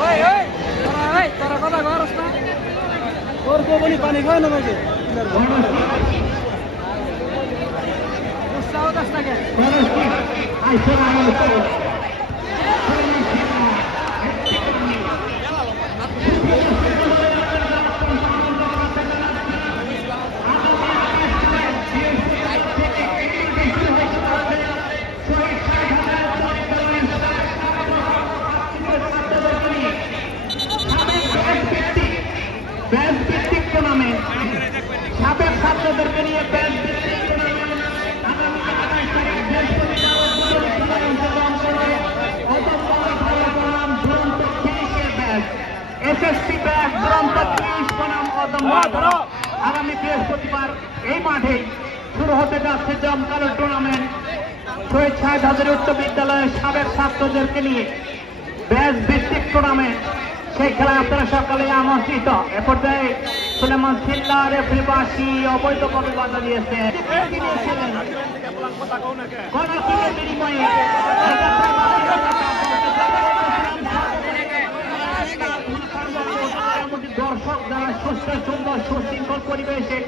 ওই ওই, তোরা ওই, তোরা কথা করস না। তোর কোবনি পানি খায় না নাকি? উৎসাহ দাস থাকে ব্যাস বৃহস্পতিবার এই মাঠে শুরু হতে যাচ্ছে জমকালো টুর্নামেন্ট শহীদ সাহেব হাজারি উচ্চ বিদ্যালয়ের সাবেক ছাত্রদেরকে নিয়ে ব্যাচ ভিত্তিক টুর্নামেন্ট সেই খেলায় আপনারা সকলে আমন্ত্রিত এ পর্যায়ে সুলেমান সিল্লা রেফ্রিবাসী অবৈধভাবে বাধা দিয়েছে দর্শক যারা সুস্থ, সুন্দর, সুশৃঙ্খল পরিবেশে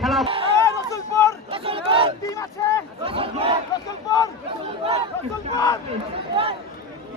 খেলা রসুলপুর রসুলপুর রসুলপুর রসুলপুর ঠাকুর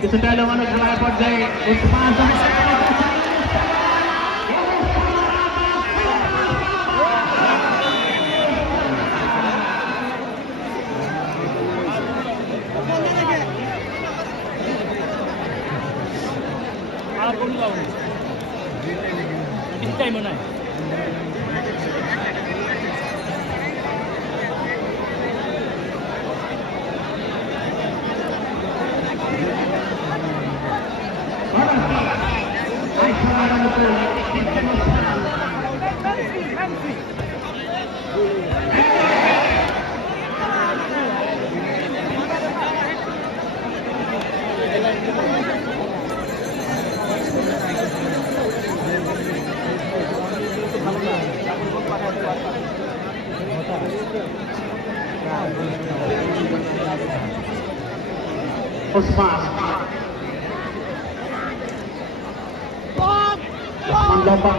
কিছুটা এলোমানো খেলার পর্যায়ে উসমান আর কোন লাভ নেই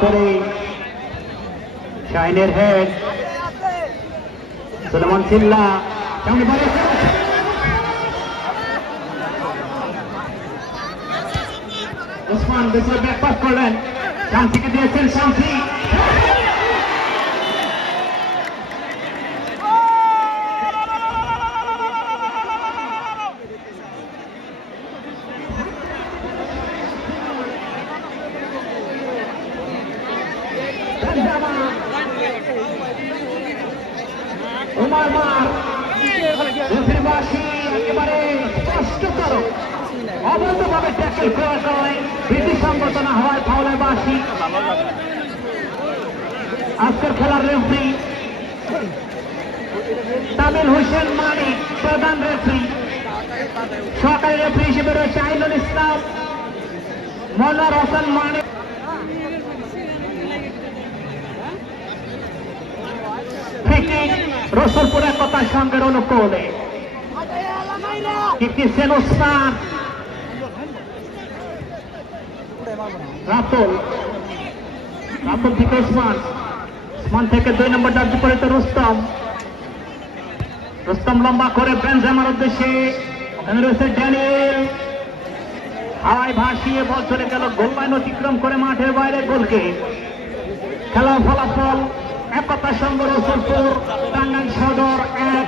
করে। শাইনের হেড সুলেমান সিল্লা সামনে বলে। ওসমান পাস করলেন। শান্তিকে দিয়েছেন শান্তি উমার মার রেফারিবাসী একেবারে স্পষ্টতর অবৈধভাবে ট্যাকেল করার কারণে বিধিসঙ্গত না হওয়ায় ফাউলের বাসী আজকের খেলার রেফারি তামিল হোসেন মানিক প্রধান রেফারি সহকারী রেফারি হিসেবে রয়েছে আইনুল ইসলাম মনোয়ার হোসেন মানিক থেকে রসুলপুরের কথা সঙ্গের অনুকূলে। কিন্তু সেন ওসমান রাতুল। রাতুল থেকে ওসমান। ওসমান থেকে দুই নম্বর দার্জি পরিত রুস্তম। রুস্তম লম্বা করে বেঞ্জামার উদ্দেশ্যে ওখানে রয়েছে ড্যানিয়েল। হাওয়ায় ভাসিয়ে বল চলে গেল গোললাইন অতিক্রম করে মাঠের বাইরে গোলকে। খেলা ফলাফল একতা সংঘ রসুলপুর টাঙ্গাইল সদর এক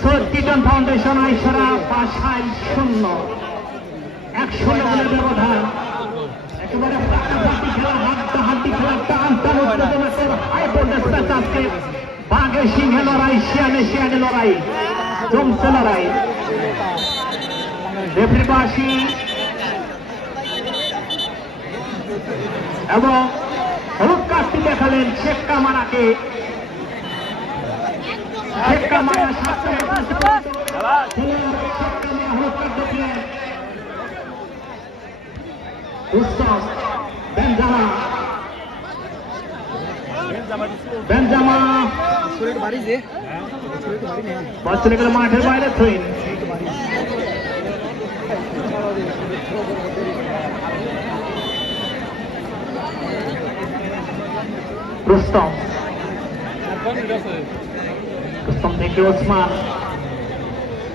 সৈয়দ ফাউন্ডেশন আইসরা বাসাইল শূন্য। এক শূন্য গোলের ব্যবধান। একেবারে ফাটাফাটি খেলা, হাড্ডাহাড্ডি খেলা টান টান উত্তেজনাকর হাই ভোল্টেজ বাঘে, সিংহে লড়াই, শিয়ালে শিয়ালে লড়াই, জমছে লড়াই। এবং কার্ডটি দেখালেন শেখ কামারাকে শেখ কামারা হলুদ কার্ড দেখলেন মাঠের বাইরে থইন রুস্তম রুস্তম থেকে ওসমান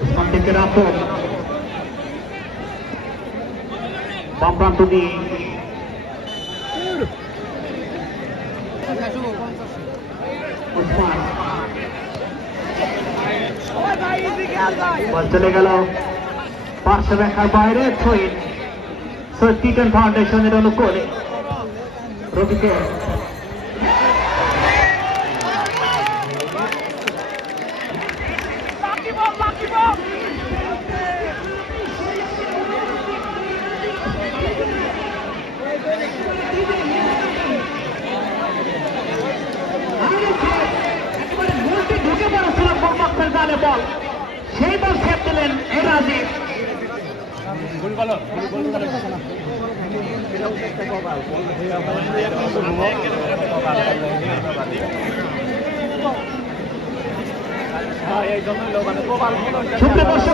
ওসমান থেকে রাতুল বাম প্রান্ত দিয়ে ওসমান চলে গেল পার্শ্ব রেখার বাইরে সৈয়দ টিটন ফাউন্ডেশনের অনুকূলে রবিকে গোলবাক্সের জালে বল। সেই বল সেভ দিলেন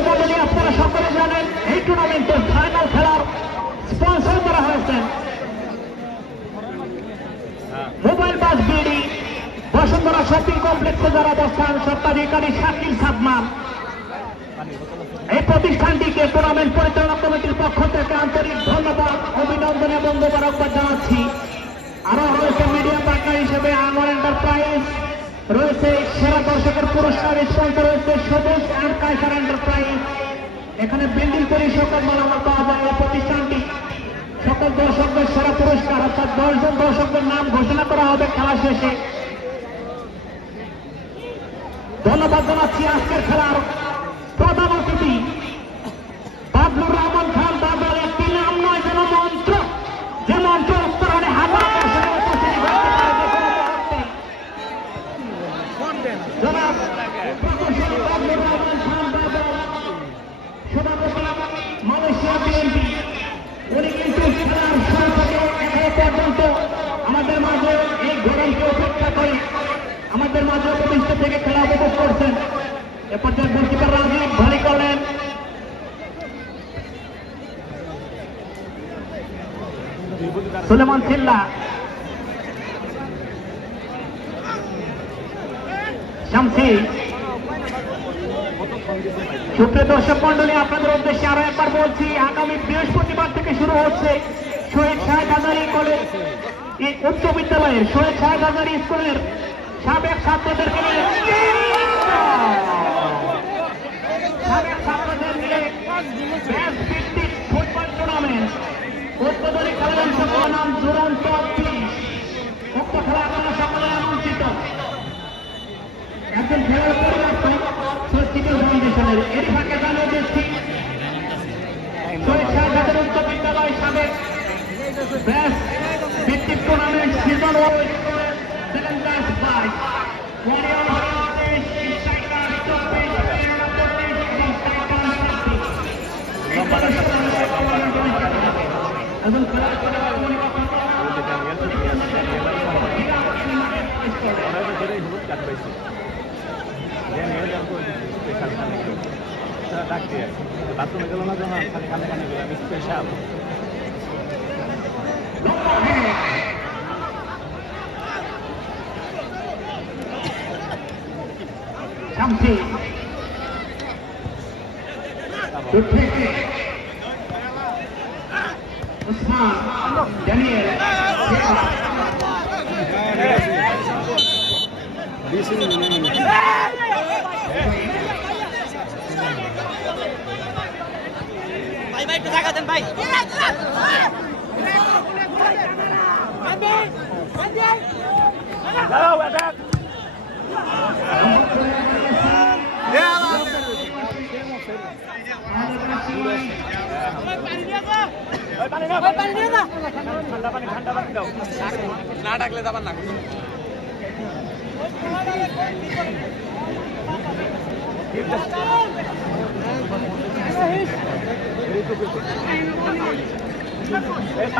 মন্ডলী, আপনারা সকলে জানেন, এই টুর্নামেন্টের ফাইনাল খেলার স্পন্সর করা হয়েছে। Mobile bus B D Bashundhara shopping কমপ্লেক্সে যারা অবস্থান স্বত্বাধিকারী শাকিল সাদমান এই প্রতিষ্ঠানটিকে টুর্নামেন্ট পরিচালনা কমিটির পক্ষ থেকে আন্তরিক ধন্যবাদ, অভিনন্দন এবং মোবারকবাদ জানাচ্ছি। আরও রয়েছে মিডিয়া পার্টনার হিসেবে আনোয়ার এন্টারপ্রাইজ রয়েছে সেরা দর্শকের পুরস্কার, স্পন্সর রয়েছে সবুজ অ্যান্ড কাইসার এন্টারপ্রাইজ এখানে বিল্ডিং তৈরি সকল মালামাল পাওয়া যায় এই প্রতিষ্ঠানটি। সকল দর্শকদের সেরা পুরস্কার, অর্থাৎ দশজন দর্শকদের নাম ঘোষণা করা হবে খেলা শেষে। ধন্যবাদ জানাচ্ছি আজকের খেলার প্রধান অতিথি বাবলুর রহমান খান বাবলার একটি নাম নয় যেন মন্ত্র যে মন্ত্র উত্তরণে হাজার দর্শকের উপস্থিতি ঘটতে পারে যে কোনো মুহূর্তে। জনাব প্রকৌশলী বাবলুর রহমান খান বাবর সভাপতি মালয়েশিয়া বিএনপি উনি কিন্তু খেলার শুরু থেকে এখনও পর্যন্ত আমাদের মাঝে এই গরমকে উপেক্ষা করে আমাদের মাঝে উপবিষ্ট থেকে খেলা উপভোগ করছেন এ পর্যায়ে গোলকিপার রাজীব ভালি করলেন সুলেমান সিল্লা। শামসি। সুপ্রিয় দর্শক মন্ডলী আপনাদের উদ্দেশ্যে আরও একবার বলছি, আগামী বৃহস্পতিবার থেকে শুরু হচ্ছে শহীদ শাহেদ হাজারি কলেজ এই উচ্চ বিদ্যালয়ের শহীদ শাহেদ হাজারি স্কুলের সাবেক সাবেক ছাত্রদের নিয়ে উদ্বোধনী খেলার সম্মানন দুরন্ত উক্ত খেলা আপনারা সকলে আমন্ত্রিত। একজন খেলার পরিবর্তন সংস্কৃতি ফাউন্ডেশনের এর ফাঁকে জানিয়ে দিচ্ছি। শহীদ উচ্চ বিদ্যালয় সাবেক ব্যাস ভিত্তিক tournament season wise second class by warrior Thank you. চব্বিশ এবং খেলার পরিকল্পনা ওই যে ড্যানিয়েল ছুটি আছে ড্যানিয়েল আর ওরা তো ধরেই হলুদ কাট পাইছে ড্যানিয়েল আর করে স্পেশাল তারা ডাক দিয়ে বাথরুমে গেল না যখন খালি কানে কানে স্পেশাল উঠেছে উসমান ড্যানিয়েল শেখা ভাই ভাই একটু থাকা দেন ভাই দাঁড়াও অ্যাটাক ওই পানি না পানি নিয়ে না ঠান্ডা পানি ঠান্ডা পানি দাও না ডাকলে না।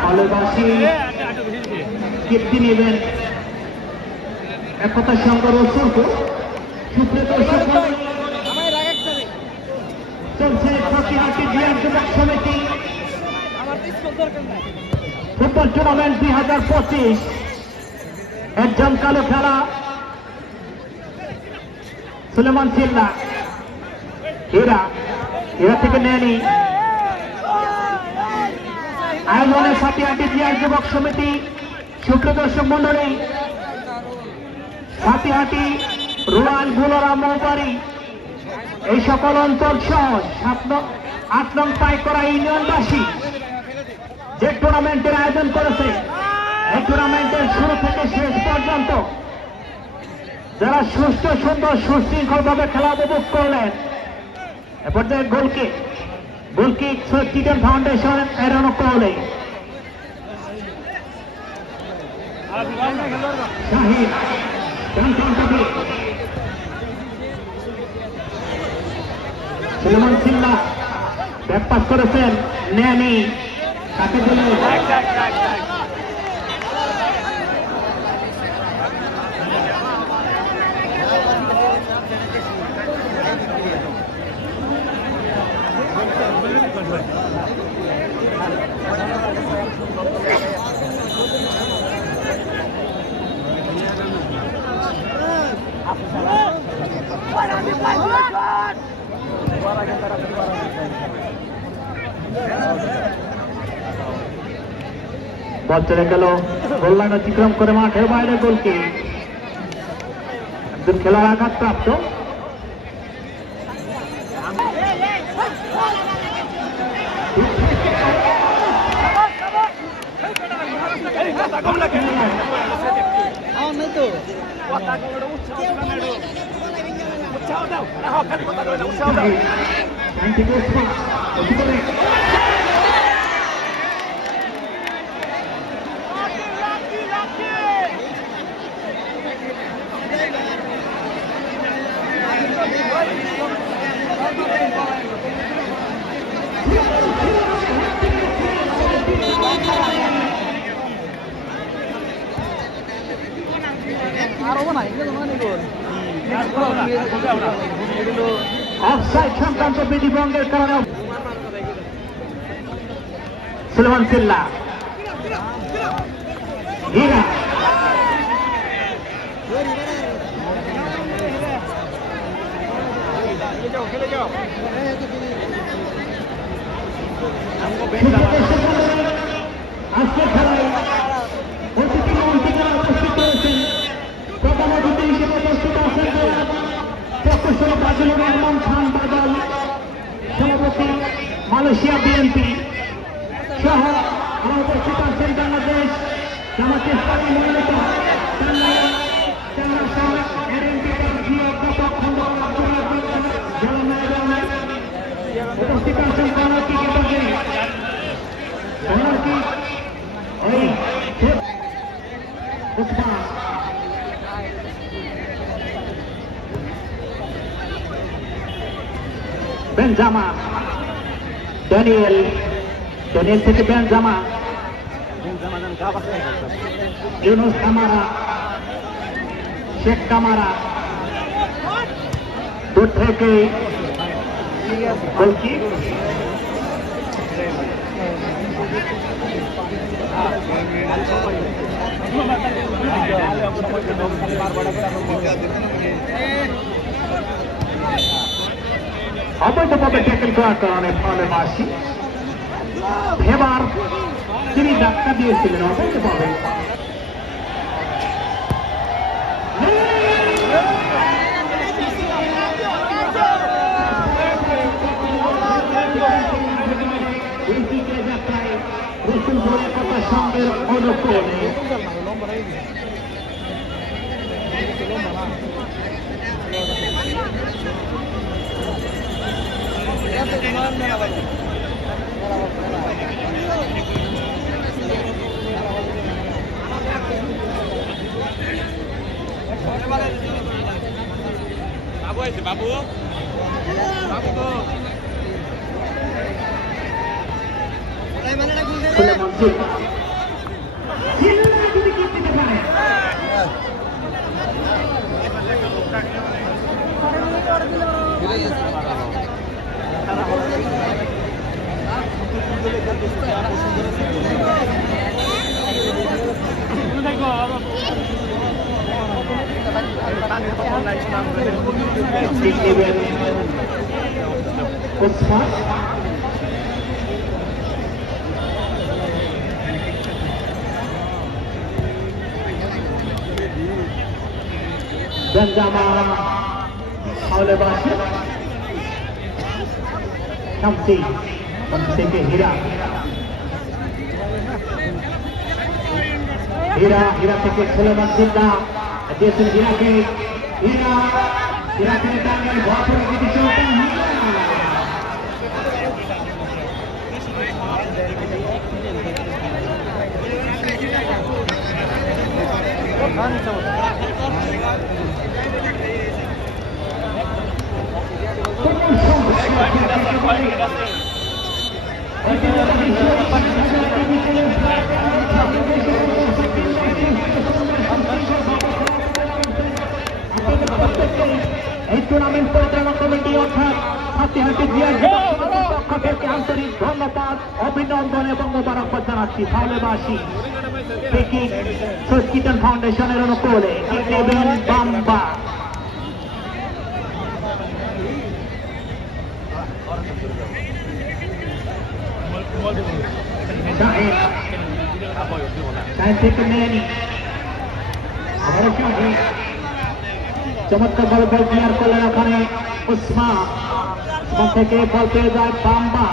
ভালোবাসি কীর্তি নেবেন। একতা রাগ একটা নেই চলছে প্রতিহাটি জিয়ার যুবক সমিতি। আমার তো দরকার নাই। ফুটবল টুর্নামেন্ট দুই হাজার পঁচিশ। একজন কালো খেলা। সুলেমান সিল্লা। এরা এরা থেকে নেয়নি আয়োজনের সাথে আটি জিয়ার যুবক সমিতি সুপ্রদর্শক মন্ডলী হাতি রুয়াল গুলরা মৌবাড়ি এই সকল অঞ্চল সহ সাত আট নং পাইকরা ইউনিয়নবাসী। যে টুর্নামেন্টের আয়োজন করেছে, এই টুর্নামেন্টের শুরু থেকে শেষ পর্যন্ত যারা সুস্থ সুন্দর সুশৃঙ্খল ভাবে খেলা উপভোগ করলেন, এ পর্যায়ে গোলকে, গোলকি চিকেন ফাউন্ডেশন এরানো করলে শাহিদ ব্যাক পাস করেছেন, নেয়নি। তাকে দিলে বল চলে গেল। গোললাইন অতিক্রম করে মাঠের বাইরে গোলকে। একজন খেলার আঘাত প্রাপ্ত উৎসাহ দাও। উৎসাহ। দাও লাইন থেকে ওসমান, অধিকারে আরও না এগুলো মানে গোল অফসাইড সংক্রান্ত বিধি কারণে সুলেমান সিল্লা। আজকে খেলায় অতিথি মন্ত্রীরা উপস্থিত রয়েছেন প্রধান অতিথি হিসেবে উপস্থিত আছেন প্রকৌশল বাজলুর রহমান খান বাদল সভাপতি মালয়েশিয়া বিএনপি সহ উপস্থিত আছেন বাংলাদেশ জামাত ইসলামী মনোনীত। উপস্থিত আছেন কর্ণাটকি কেন্দ্রে কর্ণাটকি ওই উসমান বেনজামা ড্যানিয়েল ড্যানিয়েল থেকে থেকে বলছি অবৈধভাবে ট্যাকেল করার কারণে ফলে মাসি এবার তিনি ধাক্কা দিয়েছিলেন অবৈধভাবে। উইকেটে যাত্রায় রসুলপুর একতা সঙ্গের অনুকূলে সুলেমান সিলভা সিলভা যদি বেঞ্জামা হাওলে বাসে শামসি থেকে হীরা। হীরা হীরা থেকে সুলেমান সিদ্ধা দিয়েছেন হীরাকে হীরা, হীরাকে টাঙ্গাই ভর করে দিয়েছে ওটা হীরা। এই টুর্নামেন্ট পরিচালনা কমিটি অর্থাৎ হাতিহাটি জিয়ার পক্ষ থেকে আন্তরিক ধন্যবাদ, অভিনন্দন এবং মোবারকবাদ জানাচ্ছি ফাউলেবাসী থেকে ফাউন্ডেশনের অনুকূলে বাম্বা শাহেদ শাহেদ থেকে নেয়নি আবারও শাহেদ চমৎকার বল ক্লিয়ার করলেন ওখানে উসমা উসমা থেকে বল পেয়ে যায় বাম্বা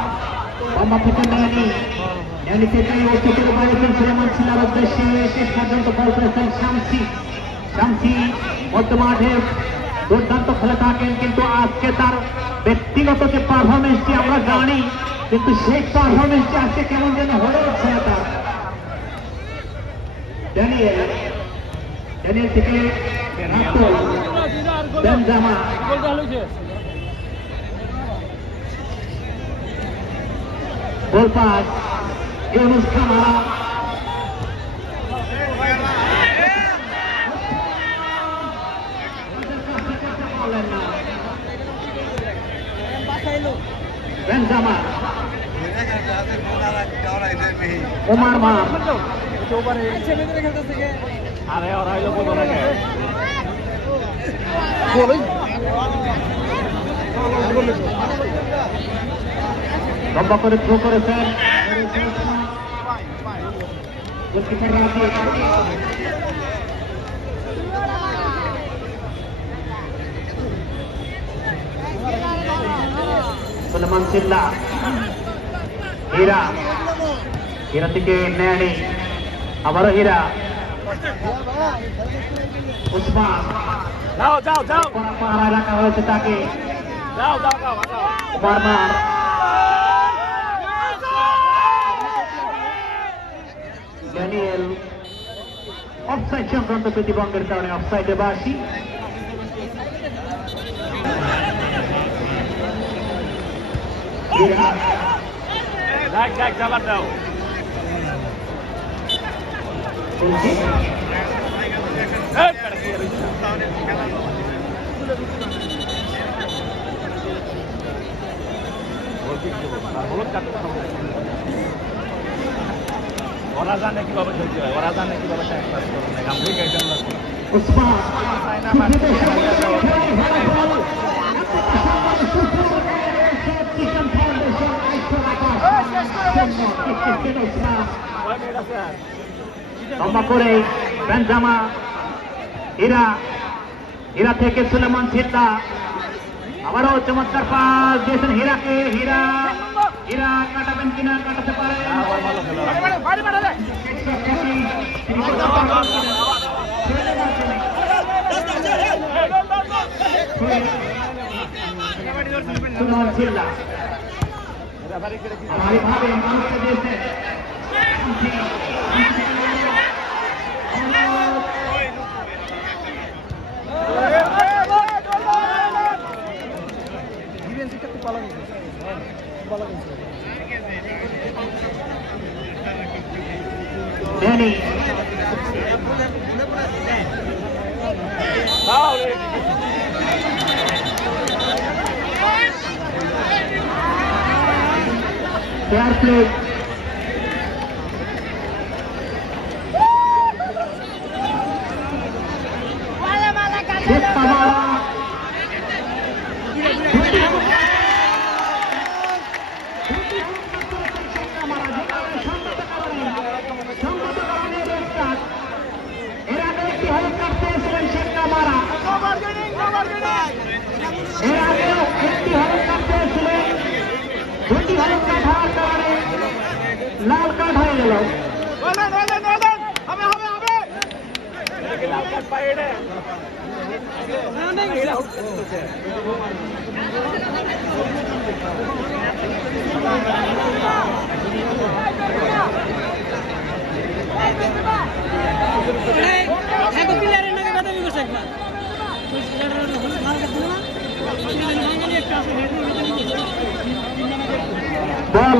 বাম্বা থেকে নেয়নি নেয়নি থেকে বাইরে সুলেমান উদ্দেশ্যে শেষ পর্যন্ত বল পেয়েছেন শামসি শামসি মধ্য মাঠে দুর্দান্ত খেলে থাকেন কিন্তু আজকে তার ব্যক্তিগত যে পারফরমেন্সটি আমরা জানি কিন্তু সেই পারফরমেন্সটি আজকে কেমন যেন হয়ে উঠছে না তার ড্যানিয়েল ড্যানিয়েল থেকে রাতুল বেনজামা গোল পাস ইউনুস খামারা বেনজামা ওমার মা আরে ওরা হইল বলব না? লম্বা করে থ্রো করেছেন। সুলেমান চিল্লা হীরা। হীরা থেকে নেয়ানি আবারও হীরা উসমান যাও যাও যাও পাহারা রাখা হয়েছে তাকে যাও যাও যাও যাও বারবার ড্যানিয়েল অফসাইড সংক্রান্ত প্রতিবন্ধের কারণে অফসাইডে বাসি দেখ দেখ যাবার দাও ওরা জানে কীভাবে খেলতে হয় ওরা জানে কীভাবে টাইম পাস করতে হয় আমি গাইডেন না মারতে কিষান ফাউন্ডেশন আইসর আকাশ লম্বা করে বেঞ্জামা হীরা হীরা থেকে সুলেমান সিদ্ধা আবারও চমৎকার পাস দিয়েছেন হীরাকে, হীরা হীরা কাটাবেন কিনা কাটাতে পারে। সুলেমান আমার ভাবে মানুষকে দিয়েছে ডিফেন্সিভটা খুব ভালো গেছে ভালো গেছে ড্যানি ফাউল এই ফেয়ার প্লে শেখ কামারা এর আগে একটি হলুদ কার্ড পেয়েছিলেন শেখ কামারা এর আগেও একটি হলুদ কার্ড পেয়েছিলেন দুটি হলুদ কার্ড হওয়ার কারণে লাল কার্ড হয়ে গেল দেখি লাল কার্ড পাই এটা এটা আউট করতেছে হ্যাঁ তো প্লেয়ারের নাকি কথা বলছে একবার মারা গেছিল না একটা আছে বল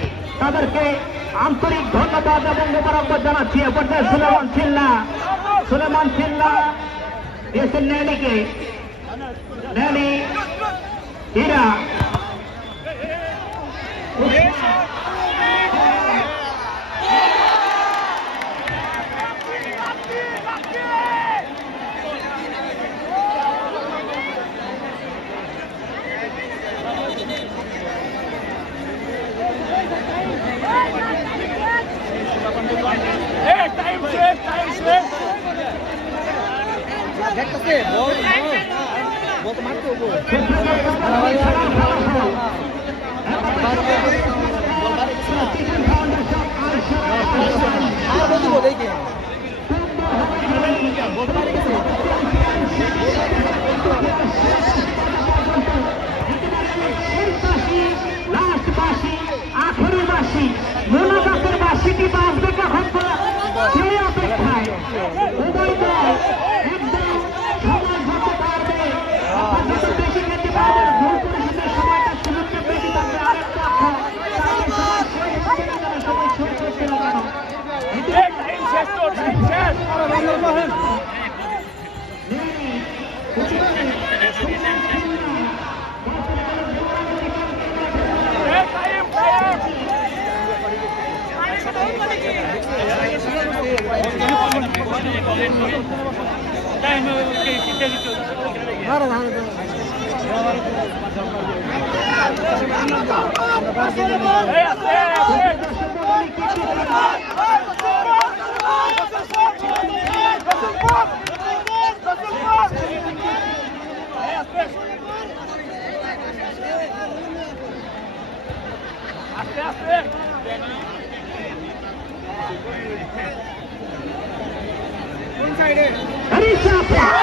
তাদেরকে আন্তরিক ধন্যবাদ এবং মোবারকবাদ জানাচ্ছি। এ সুলেমান সিল্লা সুলেমান সিল্লা দিয়েছেন ন্যালিকে ন্যালি হীরা Hey, hey, hey! Hurry, Shah.